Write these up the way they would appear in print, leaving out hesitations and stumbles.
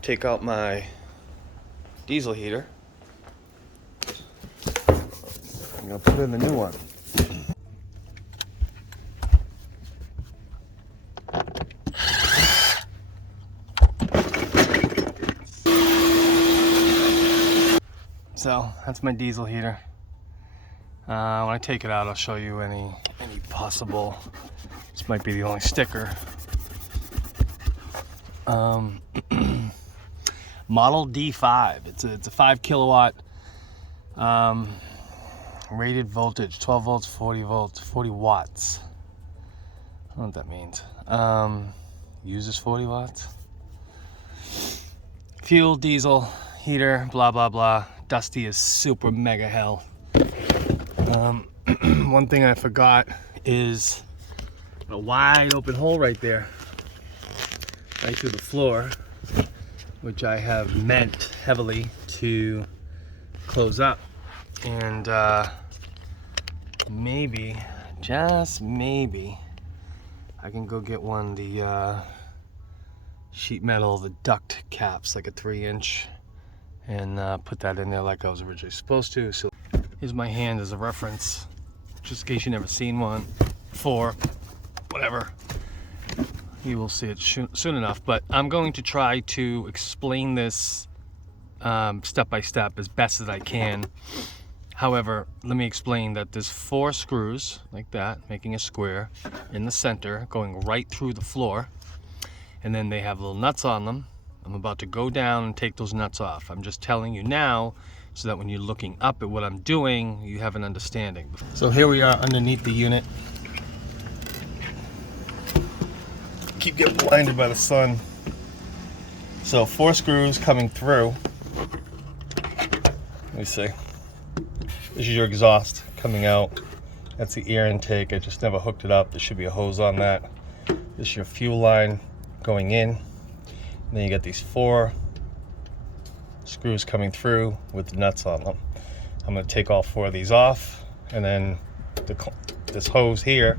Take out my diesel heater. I'm gonna put in the new one. So that's my diesel heater. When I take it out, I'll show you any possible. This might be the only sticker. Model D5. It's a 5 kilowatt rated voltage, 12 volts, 40 volts, 40 watts. I don't know what that means. Uses 40 watts. Fuel, diesel, heater, blah blah blah. Dusty is super mega hell. One thing I forgot is a wide open hole right there, right through the floor, which I have meant heavily to close up. And maybe, just maybe, I can go get one of the sheet metal, the duct caps, like a 3-inch, and put that in there like I was originally supposed to. So here's my hand as a reference, just in case you've never seen one before, whatever. You will see it soon enough, but I'm going to try to explain this step by step as best as I can. However, let me explain that there's 4 screws like that, making a square in the center, going right through the floor, and then they have little nuts on them. I'm about to go down and take those nuts off. I'm just telling you now so that when you're looking up at what I'm doing, you have an understanding. So here we are underneath the unit. Keep getting blinded by the sun. So 4 screws coming through. Let me see. This is your exhaust coming out. That's the air intake. I just never hooked it up. There should be a hose on that. This is your fuel line going in. And then you got these 4 screws coming through with the nuts on them. I'm going to take all 4 of these off, and then this hose here,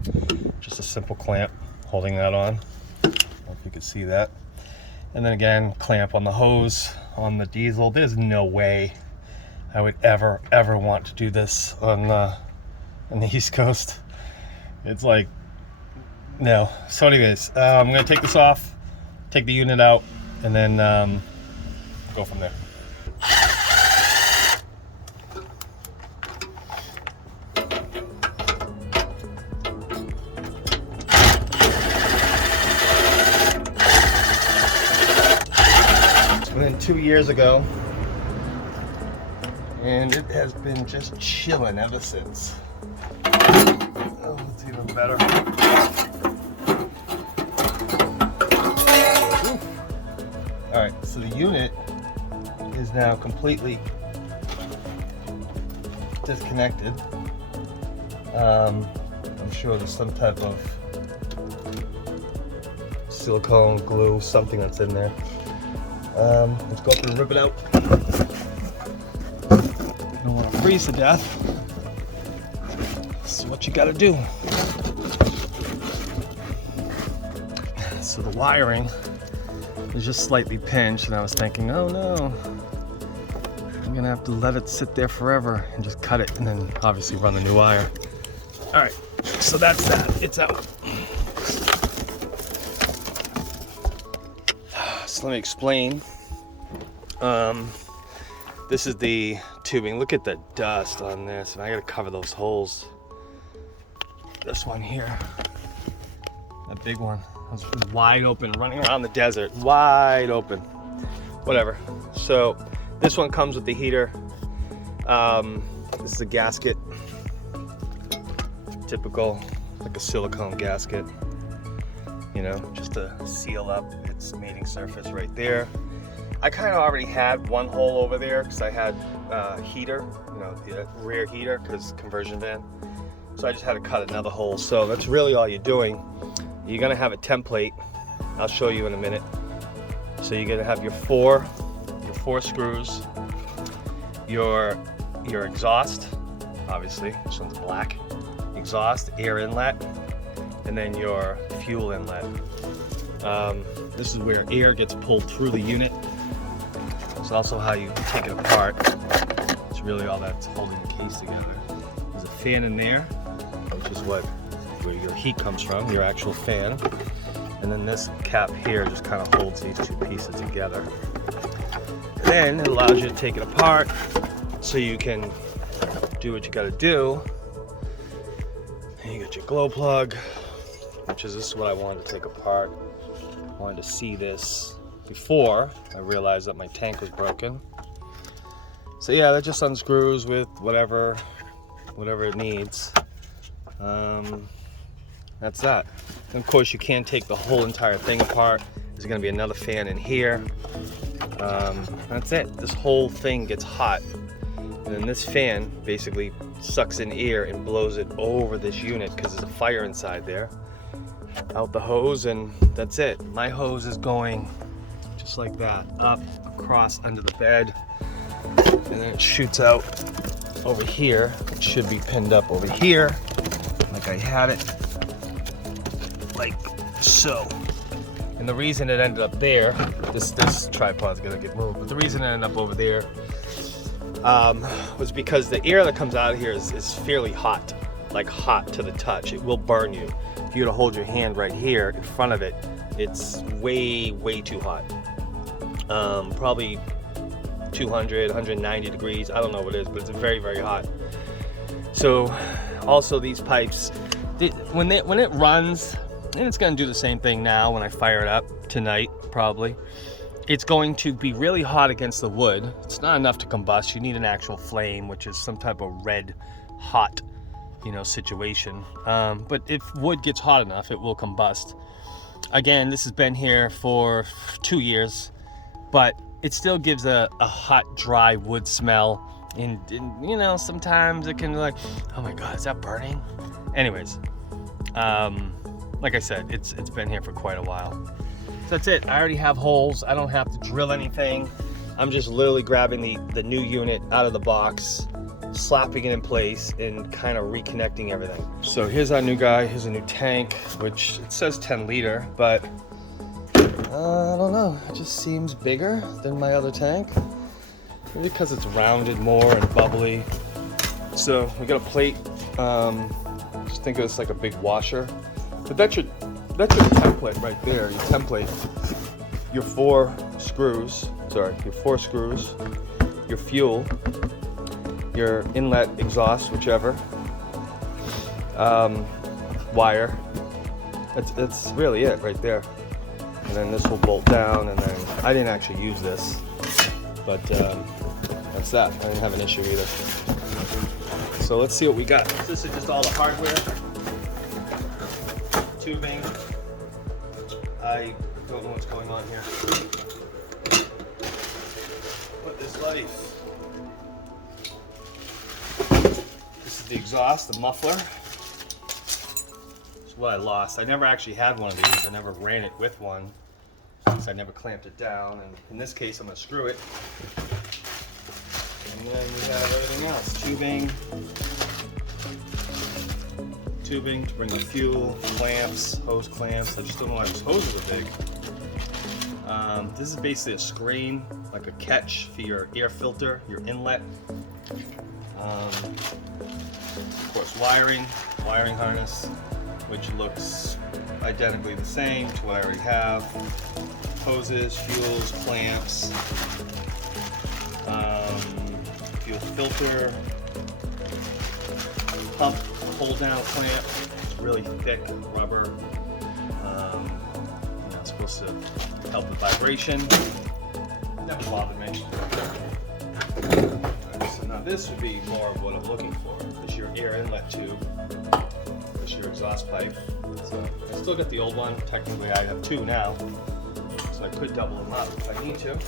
just a simple clamp holding that on. I don't know if you can see that. And then again, clamp on the hose on the diesel. There's no way I would ever want to do this on the East Coast. It's like, no. So anyways, I'm gonna take this off, take the unit out, and then go from there. Went in 2 years ago, and it has been just chilling ever since. Oh, it's even better. All right, so the unit is now completely disconnected. I'm sure there's some type of silicone glue, something that's in there. Let's go up and rip it out. You don't want to freeze to death. This is what you got to do. So the wiring is just slightly pinched, and I was thinking, oh no, I'm gonna have to let it sit there forever and just cut it, and then obviously run the new wire. All right, so that's that. It's out. So let me explain. This is the tubing. Look at the dust on this, and I gotta cover those holes. This one here, that big one, was wide open, running around the desert, wide open. Whatever. So this one comes with the heater. This is a gasket, typical, like a silicone gasket. You know, just to seal up its mating surface right there. I kind of already had one hole over there because I had heater, you know, the rear heater, because conversion van. So I just had to cut another hole. So that's really all you're doing. You're gonna have a template. I'll show you in a minute. So you're gonna have your four screws, your exhaust, obviously, this one's black, exhaust, air inlet, and then your fuel inlet. This is where air gets pulled through the unit. It's also how you take it apart. It's really all that's holding the case together. There's a fan in there, which is where your heat comes from, your actual fan. And then this cap here just kind of holds these two pieces together. And then it allows you to take it apart so you can do what you gotta do. And you got your glow plug, which is this is what I wanted to take apart. I wanted to see this before I realized that my tank was broken. So yeah, that just unscrews with whatever it needs. That's that. And of course you can take the whole entire thing apart. There's gonna be another fan in here. That's it. This whole thing gets hot. And then this fan basically sucks in air and blows it over this unit because there's a fire inside there. Out the hose, and that's it. My hose is going just like that, up, across, under the bed. And then it shoots out over here. It should be pinned up over here, like I had it. Like so. And the reason it ended up there, this tripod's gonna get moved, but the reason it ended up over there was because the air that comes out of here is fairly hot, like hot to the touch. It will burn you. If you were to hold your hand right here in front of it, it's way too hot. Probably 200, 190 degrees. I don't know what it is, but it's very hot. So also these pipes, when it runs, and it's going to do the same thing now when I fire it up tonight, probably. It's going to be really hot against the wood. It's not enough to combust. You need an actual flame, which is some type of red hot, situation. But if wood gets hot enough, it will combust. Again, this has been here for 2 years, but it still gives a hot, dry wood smell. And sometimes it can be like, oh my God, is that burning? Anyways, like I said, it's been here for quite a while. So that's it. I already have holes. I don't have to drill anything. I'm just literally grabbing the new unit out of the box, slapping it in place, and kind of reconnecting everything. So here's our new guy. Here's a new tank, which it says 10 liter, but I don't know. It just seems bigger than my other tank. Maybe because it's rounded more and bubbly. So we got a plate. Just think of this like a big washer. But that's your template right there. Your template. Your four screws, your fuel, your inlet, exhaust, whichever, wire. That's really it right there. And then this will bolt down, and then I didn't actually use this, but that's that. I didn't have an issue either. So let's see what we got. This is just all the hardware. Tubing. I don't know what's going on here. What is life? This is the exhaust, the muffler. This is what I lost. I never actually had one of these. I never ran it with one, because I never clamped it down. And in this case, I'm going to screw it. And then we have everything else. Tubing to bring the fuel, clamps, hose clamps. I just don't know why those hoses are big. This is basically a screen, like a catch for your air filter, your inlet. Of course, wiring harness, which looks identically the same to what I already have. Hoses, fuels, clamps, fuel filter, pump hold down clamp. It's really thick rubber. It's supposed to help with vibration. Never bothered me. Right, so now this would be more of what I'm looking for. This is your air inlet tube. This is your exhaust pipe. So I still got the old one. Technically I have two now, so I could double them up if I need to. And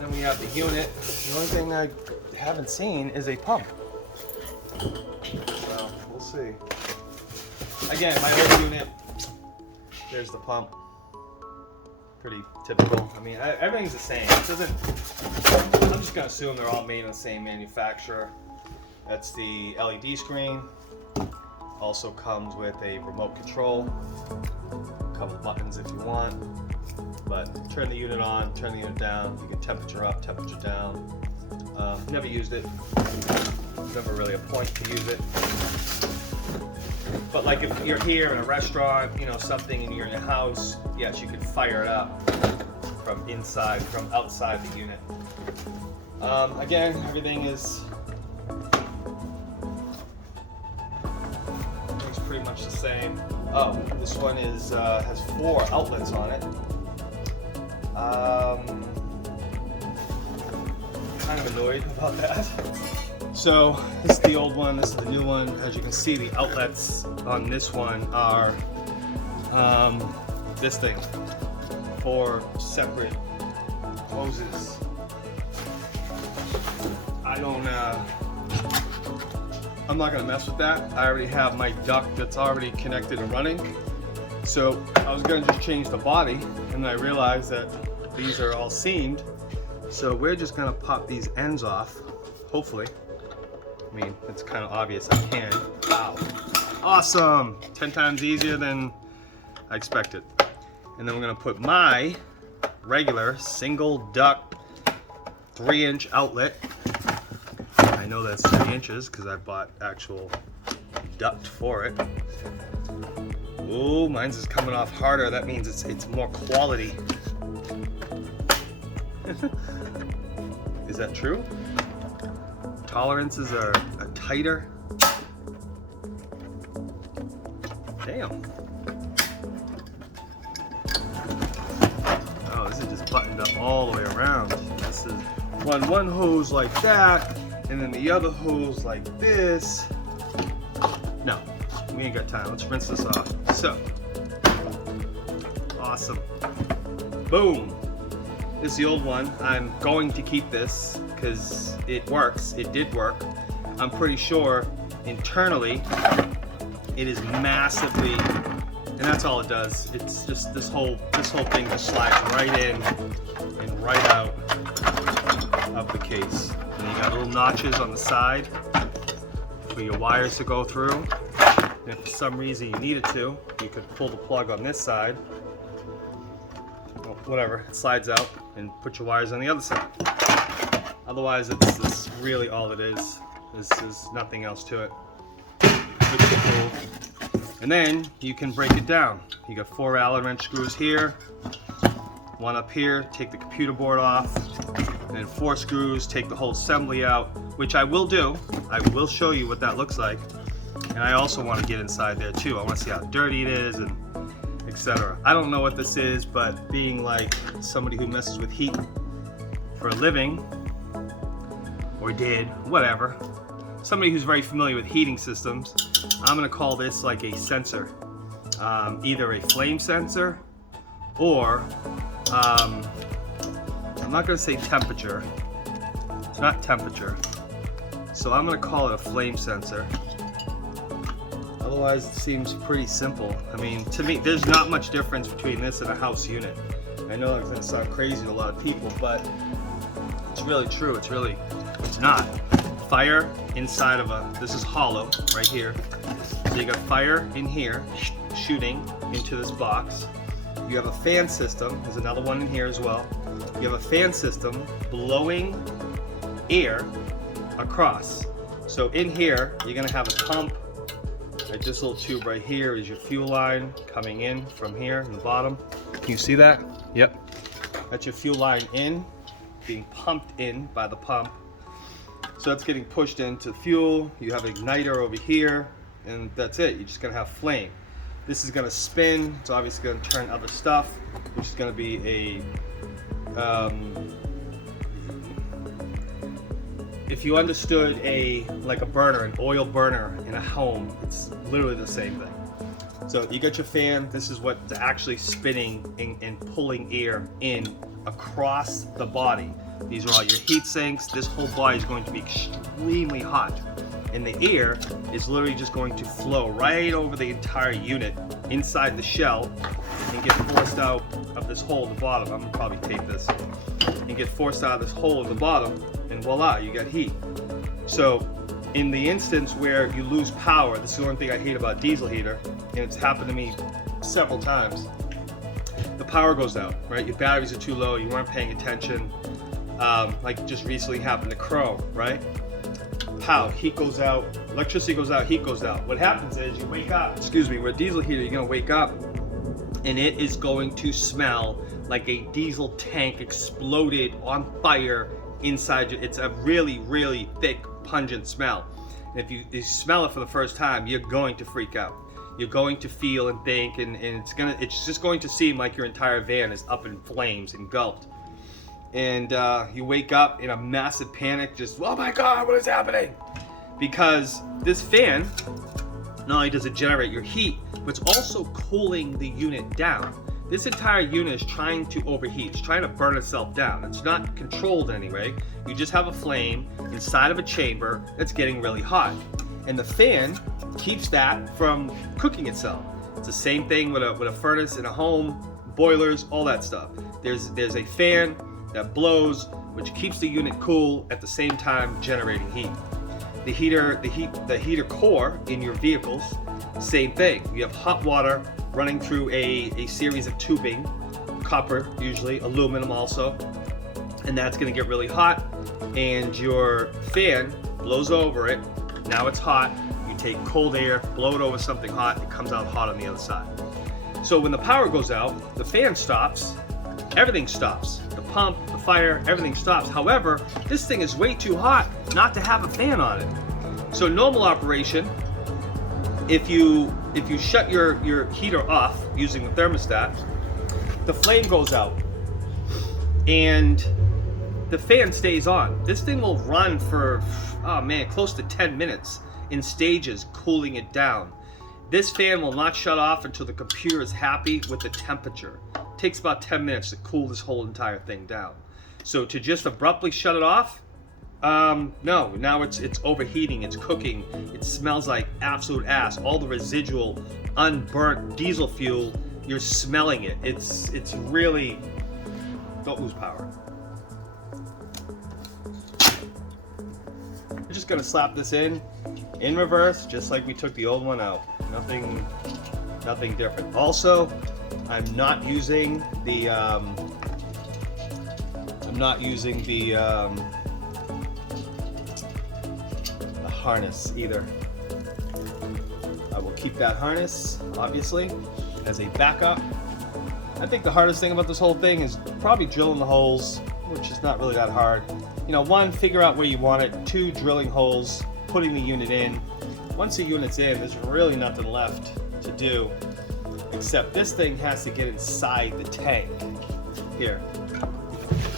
then we have the unit. The only thing I haven't seen is a pump. So we'll see. Again, my old unit, there's the pump. Pretty typical. I mean, everything's the same. It doesn't. I'm just gonna assume they're all made in the same manufacturer. That's the LED screen. Also comes with a remote control. A couple of buttons if you want. But turn the unit on, turn the unit down. You get temperature up, temperature down. Never used it. Never really a point to use it. But like if you're here in a restaurant, you know, something, and you're in your house, yes, you can fire it up from inside, from outside the unit. Again, everything's pretty much the same. Oh, this one is has 4 outlets on it. Kind of annoyed about that. So this is the old one, this is the new one. As you can see, the outlets on this one are this thing, 4 separate hoses. I'm not gonna mess with that. I already have my duct that's already connected and running. So I was gonna just change the body, and then I realized that these are all seamed. So we're just gonna pop these ends off, hopefully. I mean, it's kind of obvious I can. Wow. Awesome! 10 times easier than I expected. And then we're gonna put my regular single duct 3-inch outlet. I know that's 3 inches because I bought actual duct for it. Ooh, mine's is coming off harder. That means it's more quality. Is that true? Tolerances are tighter. Damn. Oh, this is just buttoned up all the way around. This is one hose like that, and then the other hose like this. No, we ain't got time. Let's rinse this off. So, awesome. Boom. This is the old one. I'm going to keep this because it works. It did work. I'm pretty sure internally it is massively, and that's all it does. It's just this whole thing just slides right in and right out of the case. And you got little notches on the side for your wires to go through. And if for some reason you needed to, you could pull the plug on this side. Well, whatever, it slides out, and put your wires on the other side. Otherwise, it's really all it is. There's nothing else to it. Pretty cool. And then you can break it down. You got 4 Allen wrench screws here, 1 up here, take the computer board off, and then 4 screws, take the whole assembly out, which I will do. I will show you what that looks like. And I also want to get inside there too. I want to see how dirty it is, and etc. I don't know what this is, but being like somebody who messes with heat for a living, or did, whatever, somebody who's very familiar with heating systems, I'm gonna call this like a sensor, either a flame sensor, or I'm not gonna say temperature. It's not temperature, so I'm gonna call it a flame sensor. Otherwise, it seems pretty simple. I mean, to me, there's not much difference between this and a house unit. I know that's gonna sound crazy to a lot of people, but it's really true. It's not. Fire inside of this is hollow right here. So you got fire in here, shooting into this box. You have a fan system. There's another one in here as well. You have a fan system blowing air across. So in here, you're gonna have a pump. Right, this little tube right here is your fuel line coming in from here in the bottom. Can you see that? Yep. That's your fuel line in, being pumped in by the pump. So that's getting pushed into fuel. You have an igniter over here, and that's it. You're just gonna have flame. This is gonna spin. It's obviously gonna turn other stuff, which is gonna be a if you understood like a burner, an oil burner in a home, it's literally the same thing. So you got your fan. This is what's actually spinning and pulling air in across the body. These are all your heat sinks. This whole body is going to be extremely hot, and the air is literally just going to flow right over the entire unit inside the shell and get forced out of this hole at the bottom. I'm gonna probably tape this. And get forced out of this hole at the bottom, and voila, you got heat. So in the instance where you lose power, this is the one thing I hate about diesel heater, and it's happened to me several times. The power goes out, right? Your batteries are too low, you weren't paying attention. Like just recently happened to Crow, right? Pow, heat goes out, electricity goes out, heat goes out. What happens is you wake up, with a diesel heater, you're gonna wake up and it is going to smell like a diesel tank exploded on fire inside you. It's a really, really thick, pungent smell. And if you smell it for the first time, you're going to freak out. You're going to feel and think, and it's just going to seem like your entire van is up in flames, engulfed. And you wake up in a massive panic, just, oh my God, what is happening? Because this fan, not only does it generate your heat, but it's also cooling the unit down. This entire unit is trying to overheat. It's trying to burn itself down. It's not controlled anyway. You just have a flame inside of a chamber that's getting really hot. And the fan keeps that from cooking itself. It's the same thing with a furnace in a home, boilers, all that stuff. There's a fan that blows, which keeps the unit cool at the same time generating heat. The heater core in your vehicles, same thing. You have hot water running through a series of tubing, copper usually, aluminum also, and that's gonna get really hot, and your fan blows over it. Now it's hot, you take cold air, blow it over something hot, it comes out hot on the other side. So when the power goes out, the fan stops, everything stops. The pump, the fire, everything stops. However, this thing is way too hot not to have a fan on it. So normal operation, if you shut your heater off using the thermostat, the flame goes out and the fan stays on. This thing will run for, oh man, close to 10 minutes in stages, cooling it down. This fan will not shut off until the computer is happy with the temperature. It takes about 10 minutes to cool this whole entire thing down. So to just abruptly shut it off, no, now it's overheating, it's cooking, it smells like absolute ass. All the residual unburnt diesel fuel, you're smelling it. It's really, don't lose power. We're just gonna slap this in reverse, just like we took the old one out. Nothing different. Also, I'm not using the harness either. I will keep that harness, obviously, as a backup. I think the hardest thing about this whole thing is probably drilling the holes, which is not really that hard. You know, one, figure out where you want it. Two, drilling holes, putting the unit in. Once the unit's in, there's really nothing left to do, except this thing has to get inside the tank. Here.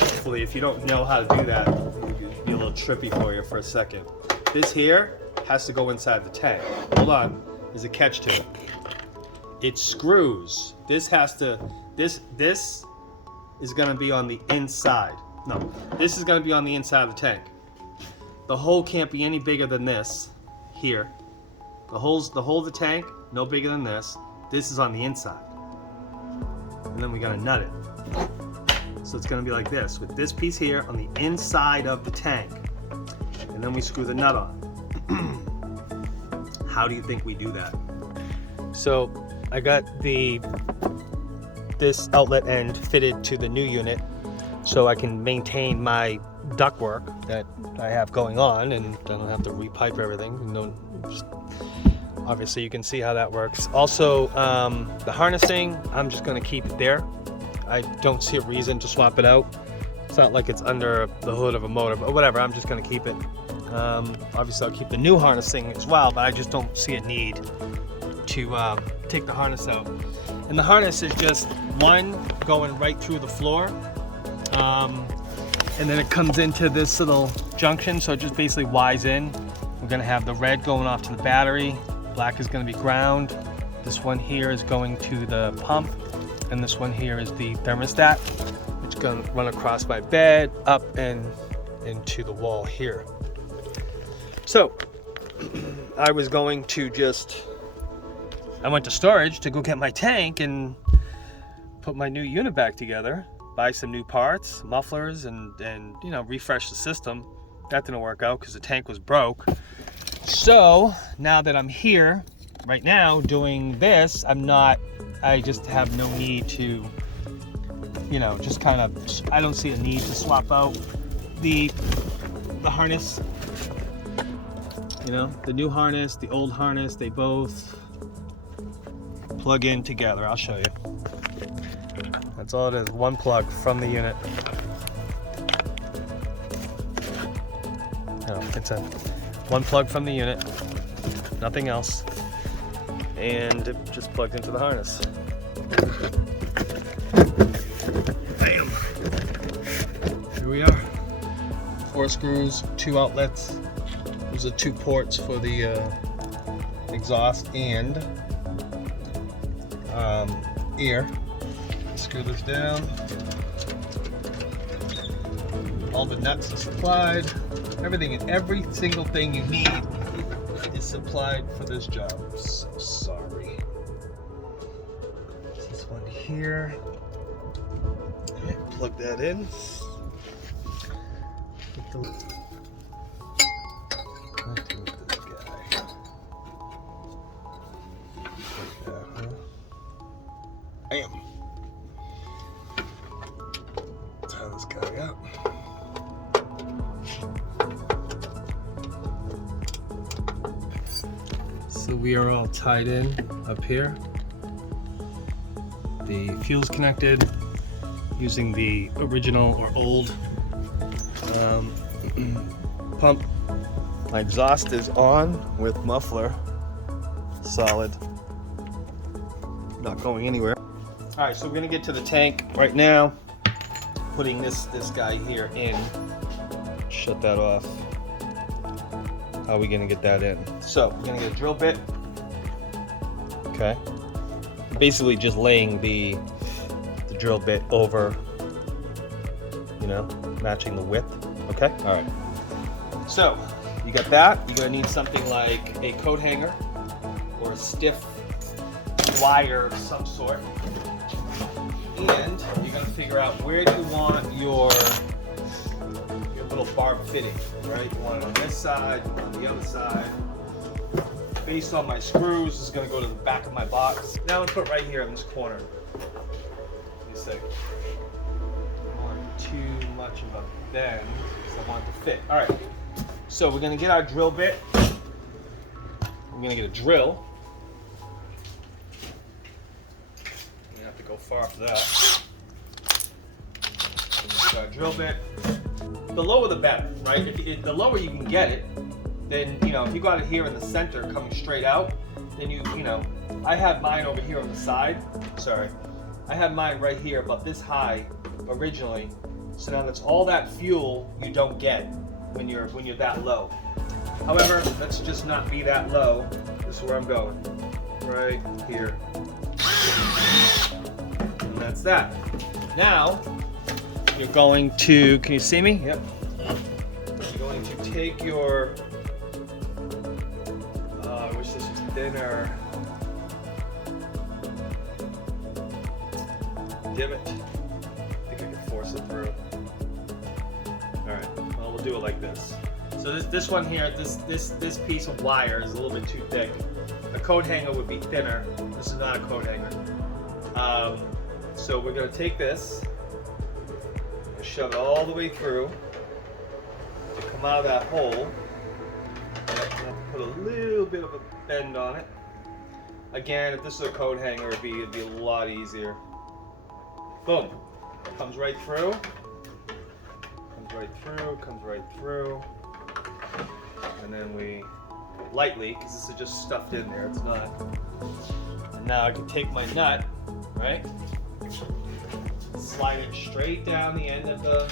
Hopefully, if you don't know how to do that, it'll be a little trippy for you for a second. This here has to go inside the tank. Hold on, there's a catch to it. It screws. This is gonna be on the inside. No, this is gonna be on the inside of the tank. The hole can't be any bigger than this here. The hole of the tank, no bigger than this. This is on the inside. And then we gotta nut it. So it's gonna be like this, with this piece here on the inside of the tank. And then we screw the nut on. How do you think we do that? So I got this outlet end fitted to the new unit so I can maintain my ductwork that I have going on, and I don't have to repipe everything. Obviously you can see how that works. Also, the harnessing, I'm just gonna keep it there. I don't see a reason to swap it out. It's not like it's under the hood of a motor, but whatever, I'm just gonna keep it. Obviously I'll keep the new harnessing as well, but I just don't see a need to take the harness out. And the harness is just one going right through the floor, and then it comes into this little junction, so it just basically wires in. We're gonna have the red going off to the battery, black is gonna be ground, this one here is going to the pump, and this one here is the thermostat, which is gonna run across my bed, up and into the wall here. So, I was going to I went to storage to go get my tank, and put my new unit back together, buy some new parts, mufflers, and you know, refresh the system. That didn't work out because the tank was broke. So now that I'm here right now doing this, I just have no need to, you know, just kind of, I don't see a need to swap out the harness. You know, the new harness, the old harness, they both plug in together. I'll show you. That's all it is, one plug from the unit. No, it's one plug from the unit, nothing else. And it just plugs into the harness. Bam! Here we are. 4 screws, 2 outlets. Those are 2 ports for the exhaust and ear. Screw this down. All the nuts are supplied. Every single thing you need is supplied for this job. I'm so sorry. This one here. Okay, plug that in. Get the Bam. Tie this guy up. So we are all tied in up here. The fuel's connected using the original or old pump. My exhaust is on with muffler solid, not going anywhere. All right, so we're gonna get to the tank right now. Putting this guy here in. Shut that off. How are we gonna get that in? So we're gonna get a drill bit. Okay. Basically just laying the drill bit over, you know, matching the width. Okay. All right. So you got that. You're gonna need something like a coat hanger or a stiff wire of some sort. And you're gonna figure out where do you want your little barb fitting, right? You want it on this side, you want it on the other side. Based on my screws, this is gonna go to the back of my box. Now I'm gonna put right here in this corner. Let me see. I don't want too much of a bend because I want it to fit. All right, so we're gonna get our drill bit. We're gonna get a drill. Go far for that. So drill bit. The lower the better, right? If the lower you can get it, then you know if you got it here in the center coming straight out, then you know I had mine over here on the side. Sorry, I had mine right here about this high originally. So now that's all that fuel you don't get when you're that low. However, let's just not be that low. This is where I'm going, right here. That's that. Now, you're going to, can you see me? Yep. You're going to take your, I wish this was thinner. Damn it. I think I can force it through. Alright, well we'll do it like this. So this one here, this piece of wire is a little bit too thick. A coat hanger would be thinner. This is not a coat hanger. So we're going to take this and shove it all the way through to come out of that hole. And have to put a little bit of a bend on it. Again, if this is a coat hanger, it'd be a lot easier. Boom. Comes right through. Comes right through. Comes right through. And then we lightly, because this is just stuffed in there. It's not. And now I can take my nut, right? Slide it straight down the end of the.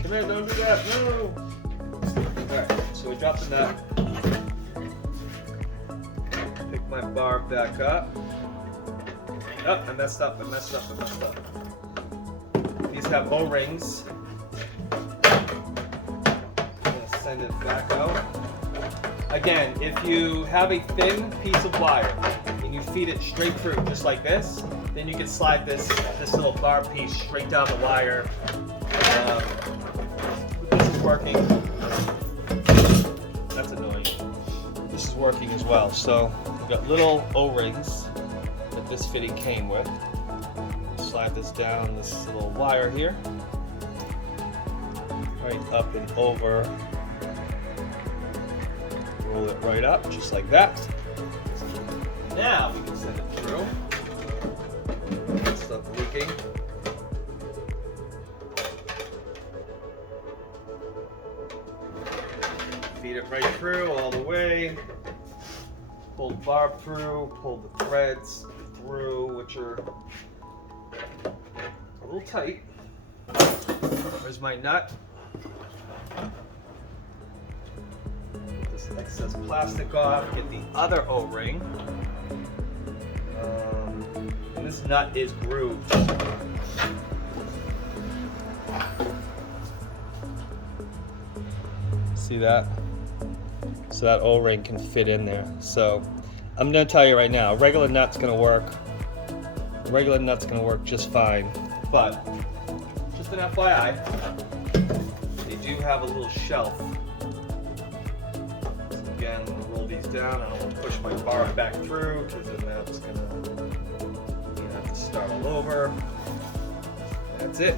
Come here, don't do that. No. Alright, so we drop the nut. Pick my barb back up. Oh, I messed up. These have bow rings. I'm gonna send it back out. Again, if you have a thin piece of wire and you feed it straight through, just like this, then you can slide this little bar piece straight down the wire. This is working. That's annoying. This is working as well. So we've got little O-rings that this fitting came with. We'll slide this down this little wire here, right up and over. Roll it right up, just like that. Now we can send it through. Stuff leaking. Feed it right through all the way. Pull the barb through, pull the threads through, which are a little tight. There's my nut. Get this excess plastic off, get the other O-ring. And this nut is grooved. See that? So that O-ring can fit in there. So I'm gonna tell you right now, a regular nut's gonna work. A regular nut's gonna work just fine. But just an FYI, they do have a little shelf. So again, I'm gonna roll these down. I don't want to push my bar back through because then that's gonna have to start all over. That's it.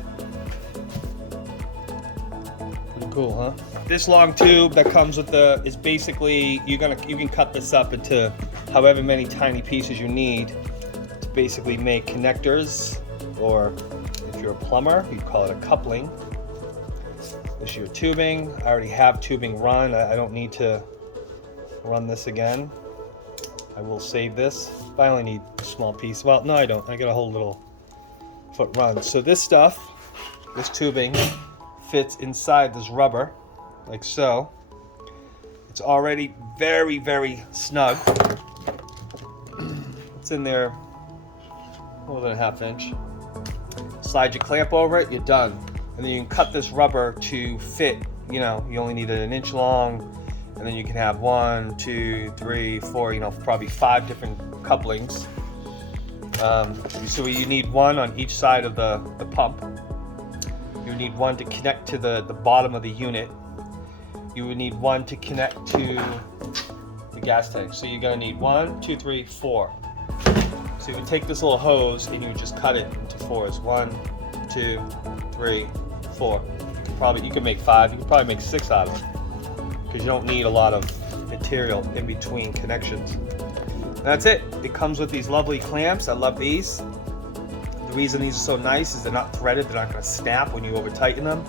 Pretty cool, huh? This long tube that comes with the is basically you can cut this up into however many tiny pieces you need to basically make connectors, or if you're a plumber, you call it a coupling. This is your tubing. I already have tubing run. I don't need to run this again. I will save this. I only need a small piece. Well, no, I don't. I got a whole little foot run. So this stuff, this tubing, fits inside this rubber, like so. It's already very, very snug. It's in there more than a ½ inch. Slide your clamp over it, you're done. And then you can cut this rubber to fit, you only need it 1 inch long, and then you can have 1, 2, 3, 4, probably 5 different couplings. So you need one on each side of the pump. You need one to connect to the bottom of the unit. You would need one to connect to the gas tank. So you're gonna need 1, 2, 3, 4. So you would take this little hose and you would just cut it into 4s. 1, 2, 3, 4. You could make 5. You could probably make 6 out of it because you don't need a lot of material in between connections. And that's it. It comes with these lovely clamps. I love these. The reason these are so nice is they're not threaded. They're not going to snap when you over tighten them,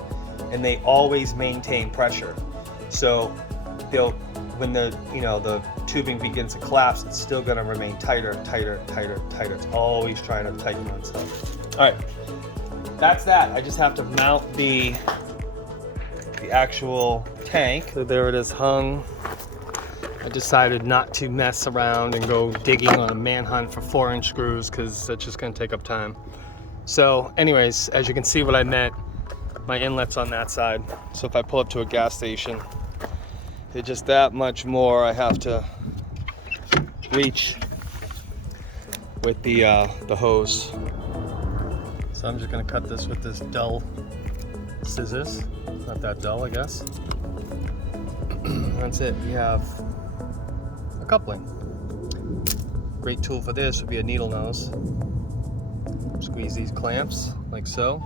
and they always maintain pressure. So when the tubing begins to collapse, it's still going to remain tighter, tighter, tighter, tighter. It's always trying to tighten on stuff. All right, that's that. I just have to mount the actual tank. So there it is, hung. I decided not to mess around and go digging on a manhunt for 4-inch screws because that's just going to take up time. So anyways, as you can see what I meant, my inlet's on that side. So if I pull up to a gas station, it's just that much more I have to reach with the hose. So I'm just going to cut this with this dull scissors. Not that dull, I guess. That's it. We have a coupling. Great tool for this would be a needle nose. Squeeze these clamps like so.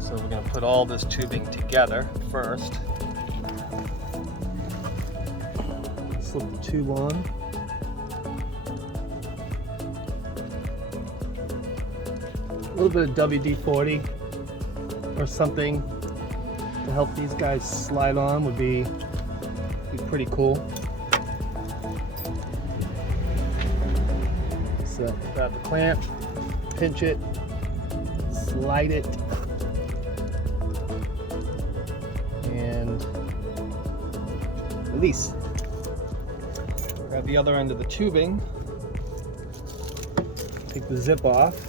So we're going to put all this tubing together first. Slip the tube on. A little bit of WD-40 or something to help these guys slide on would be pretty cool. So grab the clamp, pinch it, slide it, and release. Grab the other end of the tubing, take the zip off.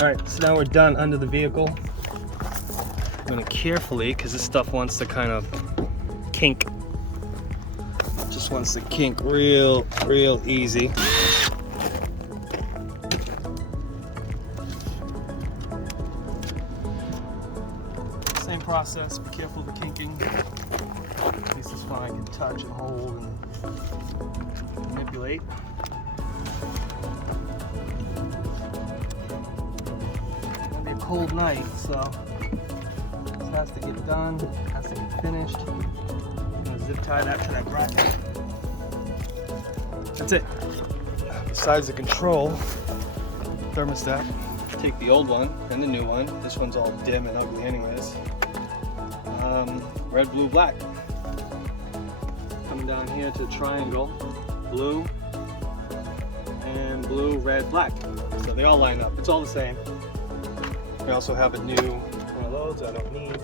Alright, so now we're done under the vehicle. I'm gonna carefully, because this stuff wants to kind of kink. Just wants to kink real easy. Same process, be careful of the kinking. At least it's fine, I can touch and hold and manipulate. It's gonna be a cold night, so this has to get done, has to get finished. I'm gonna zip tie that to that bracket. That's it. Besides the control thermostat, take the old one and the new one. This one's all dim and ugly anyways. Red, blue, black. Coming down here to the triangle, blue and blue, red, black. So they all line up. It's all the same. We also have a new one of those I don't need.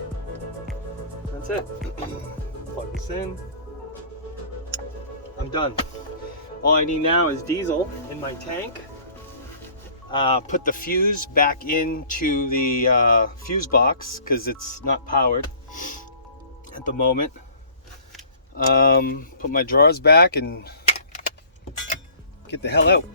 That's it. Plug this in. I'm done. All I need now is diesel in my tank. Put the fuse back into the fuse box because it's not powered at the moment. Put my drawers back and get the hell out.